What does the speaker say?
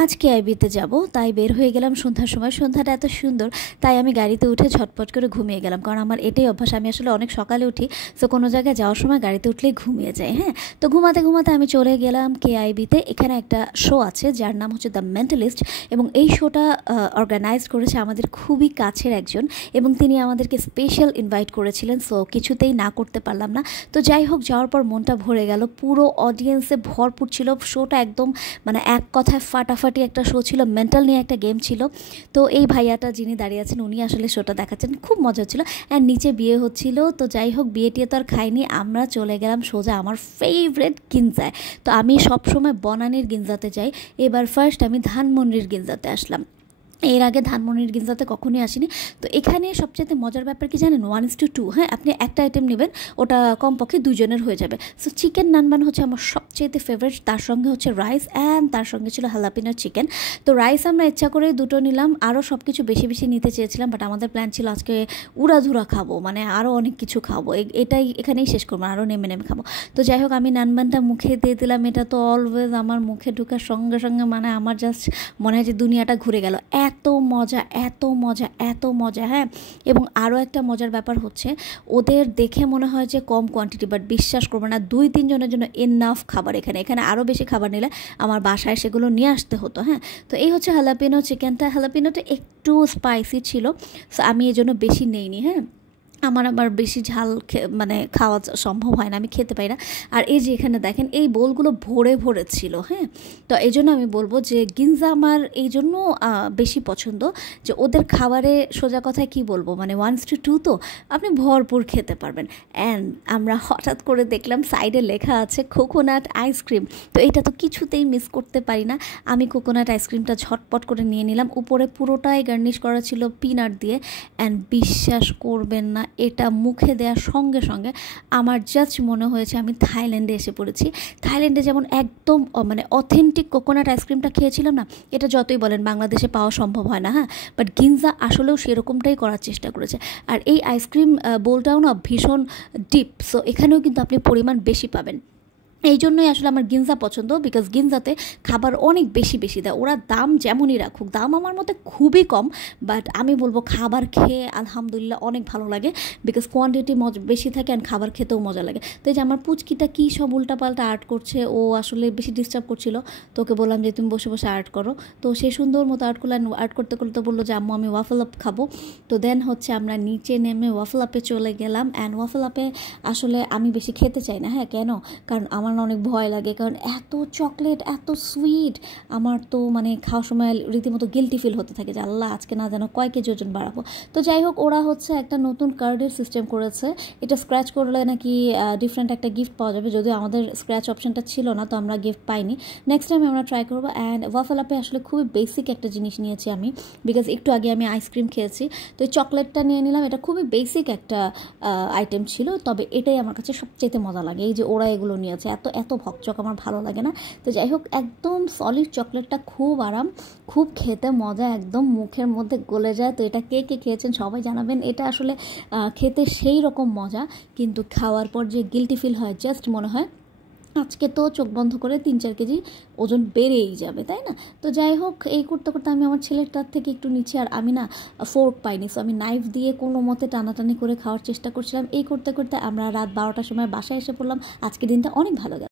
আজ কেআইবিতে যাব, তাই বের হয়ে গেলাম সন্ধ্যার সময়। সন্ধ্যাটা এত সুন্দর, তাই আমি গাড়িতে উঠে ঝটপট করে ঘুমিয়ে গেলাম, কারণ আমার এটাই অভ্যাস। আমি আসলে অনেক সকালে উঠি, তো কোনো জায়গায় যাওয়ার সময় গাড়িতে উঠলেই ঘুমিয়ে যাই। হ্যাঁ, তো ঘুমাতে ঘুমাতে আমি চলে গেলাম কেআইবিতে। এখানে একটা শো আছে যার নাম হচ্ছে দ্য মেন্টালিস্ট, এবং এই শোটা অর্গানাইজ করেছে আমাদের খুবই কাছের একজন, এবং তিনি আমাদেরকে স্পেশাল ইনভাইট করেছিলেন। সো কিছুতেই না করতে পারলাম না। তো যাই হোক, যাওয়ার পর মনটা ভরে গেল, পুরো অডিয়েন্সে ভরপুর ছিল। শোটা একদম মানে এক কথায় ফাটাফাটি একটা শো ছিল, মেন্টাল নিয়ে একটা গেম ছিল। তো এই ভাইয়াটা যিনি দাঁড়িয়ে আছেন উনি আসলে শোটা দেখাচ্ছেন, খুব মজা ছিল। অ্যান্ড নিচে বিয়ে হচ্ছিল। তো যাই হোক, বিয়ে টিয়ে তো আর খাইনি, আমরা চলে গেলাম সোজা আমার ফেভারেট গিঞ্জায়। তো আমি সবসময় বনানীর গিঞ্জাতে যাই, এবার ফার্স্ট আমি ধানমন্ডির গিঞ্জাতে আসলাম। এর আগে ধানমন্ডির গিঞ্জাতে কখনোই আসিনি। তো এখানে সবচেয়ে মজার ব্যাপার কি জানেন, 1:2। হ্যাঁ, আপনি একটা আইটেম নেবেন, ওটা কমপক্ষে দুজনের হয়ে যাবে। সো চিকেন নানবান হচ্ছে আমার সবচেয়ে ফেভারিট, তার সঙ্গে হচ্ছে রাইস, অ্যান্ড তার সঙ্গে ছিল হালাপিনো চিকেন। তো রাইস আমরা ইচ্ছা করে দুটো নিলাম, আরও সব কিছু বেশি বেশি নিতে চেয়েছিলাম, বাট আমাদের প্ল্যান ছিল আজকে উড়াধুরা খাবো, মানে আরও অনেক কিছু খাবো, এটাই এখানেই শেষ করবো, আরও নেমে নেমে খাবো। তো যাই হোক, আমি নানবানটা মুখে দিয়ে দিলাম। এটা তো অলওয়েজ আমার মুখে ঢোকার সঙ্গে সঙ্গে মানে আমার জাস্ট মনে হয় যে দুনিয়াটা ঘুরে গেল, এত মজা এত মজা এত মজা। হ্যাঁ, এবং আরও একটা মজার ব্যাপার হচ্ছে, ওদের দেখে মনে হয় যে কম কোয়ান্টিটি, বাট বিশ্বাস করবো না, 2-3 জনের জন্য এনাফ খাবার। এখানে আরও বেশি খাবার নিলে আমার বাসায় সেগুলো নিয়ে আসতে হতো। হ্যাঁ, তো এই হচ্ছে হালাপিনো চিকেনটা। হালাপিনোটা একটু স্পাইসি ছিল, সো আমি এই জন্য বেশি নেইনি। হ্যাঁ, আমার আবার বেশি ঝাল মানে খাওয়া সম্ভব হয় না, আমি খেতে পাই না। আর এই যে এখানে দেখেন, এই বোলগুলো ভরে ভরে ছিল। হ্যাঁ, তো এই জন্য আমি বলবো যে গিঞ্জা আমার এই জন্য বেশি পছন্দ, যে ওদের খাবারে সোজা কথায় কি বলবো, মানে 1:2 তো আপনি ভরপুর খেতে পারবেন। অ্যান্ড আমরা হঠাৎ করে দেখলাম সাইডে লেখা আছে কোকোনাট আইসক্রিম। তো এটা তো কিছুতেই মিস করতে পারি না। আমি কোকোনাট আইসক্রিমটা ঝটপট করে নিয়ে নিলাম। উপরে পুরোটাই গার্নিশ করা ছিল পিনাট দিয়ে। অ্যান্ড বিশ্বাস করবেন না, এটা মুখে দেওয়ার সঙ্গে সঙ্গে আমার জাস্ট মনে হয়েছে আমি থাইল্যান্ডে এসে পড়েছি। থাইল্যান্ডে যেমন একদম মানে অথেন্টিক কোকোনাট আইসক্রিমটা খেয়েছিলাম না, এটা যতই বলেন বাংলাদেশে পাওয়া সম্ভব হয় না। হ্যাঁ, বাট গিঞ্জা আসলেও সেরকমটাই করার চেষ্টা করেছে। আর এই আইসক্রিম বোলটাও না ভীষণ ডিপ, সো এখানেও কিন্তু আপনি পরিমাণ বেশি পাবেন। এই জন্যই আসলে আমার গিঞ্জা পছন্দ, বিকজ গিঞ্জাতে খাবার অনেক বেশি বেশি দেয়। ওরা দাম যেমনই রাখুক, দাম আমার মতে খুবই কম, বাট আমি বলবো খাবার খেয়ে আলহামদুলিল্লাহ অনেক ভালো লাগে, বিকজ কোয়ান্টিটি বেশি থাকে অ্যান্ড খাবার খেতেও মজা লাগে। তো এই যে আমার পুচকিটা কী সব উল্টাপাল্টা আর্ট করছে, ও আসলে বেশি ডিস্টার্ব করছিল। তো ওকে বললাম যে তুমি বসে বসে আর্ট করো। তো সে সুন্দর মতো আর্ট করলো, আর্ট করতে করতে বললো যে আম্মু আমি ওয়াফল আপ খাবো। তো দেন হচ্ছে আমরা নিচে নেমে ওয়াফল আপে চলে গেলাম। অ্যান্ড ওয়াফল আপে আসলে আমি বেশি খেতে চাই না। হ্যাঁ, কেন? কারণ আমার অনেক ভয় লাগে, কারণ এত চকলেট এত সুইট, আমার তো মানে খাওয়ার সময় রীতিমতো গিল্টি ফিল হতে থাকে যে আল্লাহ আজকে না যেন কয় কেজি ওজন বাড়াবো। তো যাই হোক, ওরা হচ্ছে একটা নতুন কার্ডের সিস্টেম করেছে, এটা স্ক্র্যাচ করলে নাকি ডিফারেন্ট একটা গিফট পাওয়া যাবে, যদিও আমাদের স্ক্র্যাচ অপশনটা ছিল না, তো আমরা গিফট পাইনি। নেক্সট টাইম আমরা ট্রাই করবো। অ্যান্ড ওয়াফল আপে আসলে খুবই বেসিক একটা জিনিস নিয়েছি আমি, বিকজ একটু আগে আমি আইসক্রিম খেয়েছি। তো এই চকলেটটা নিয়ে নিলাম, এটা খুবই বেসিক একটা আইটেম ছিল, তবে এটাই আমার কাছে সবচেয়ে মজা লাগে। এই যে ওরা এগুলো নিয়েছে, এত এত ভকচক আমার ভালো লাগে না। তো যাই হোক, একদম সলিড চকলেটটা খুব আরাম, খুব খেতে মজা, একদম মুখের মধ্যে গলে যায়। তো এটা কে কে খেয়েছেন সবাই জানাবেন। এটা আসলে খেতে সেই রকম মজা, কিন্তু খাওয়ার পর যে গিল্টি ফিল হয়, জাস্ট মনে হয় আজকে তো চোখ বন্ধ করে 3-4 কেজি ওজন বেড়েই যাবে, তাই না? তো যাই হোক, এই করতে করতে আমি আমার ছেলেটার থেকে একটু নিচে, আর আমি না ফোর্ক পাইনি, সো আমি নাইফ দিয়ে কোনো মতে টানাটানি করে খাওয়ার চেষ্টা করছিলাম। এই করতে করতে আমরা রাত 12টার সময় বাসায় এসে পড়লাম। আজকের দিনটা অনেক ভালো গেল।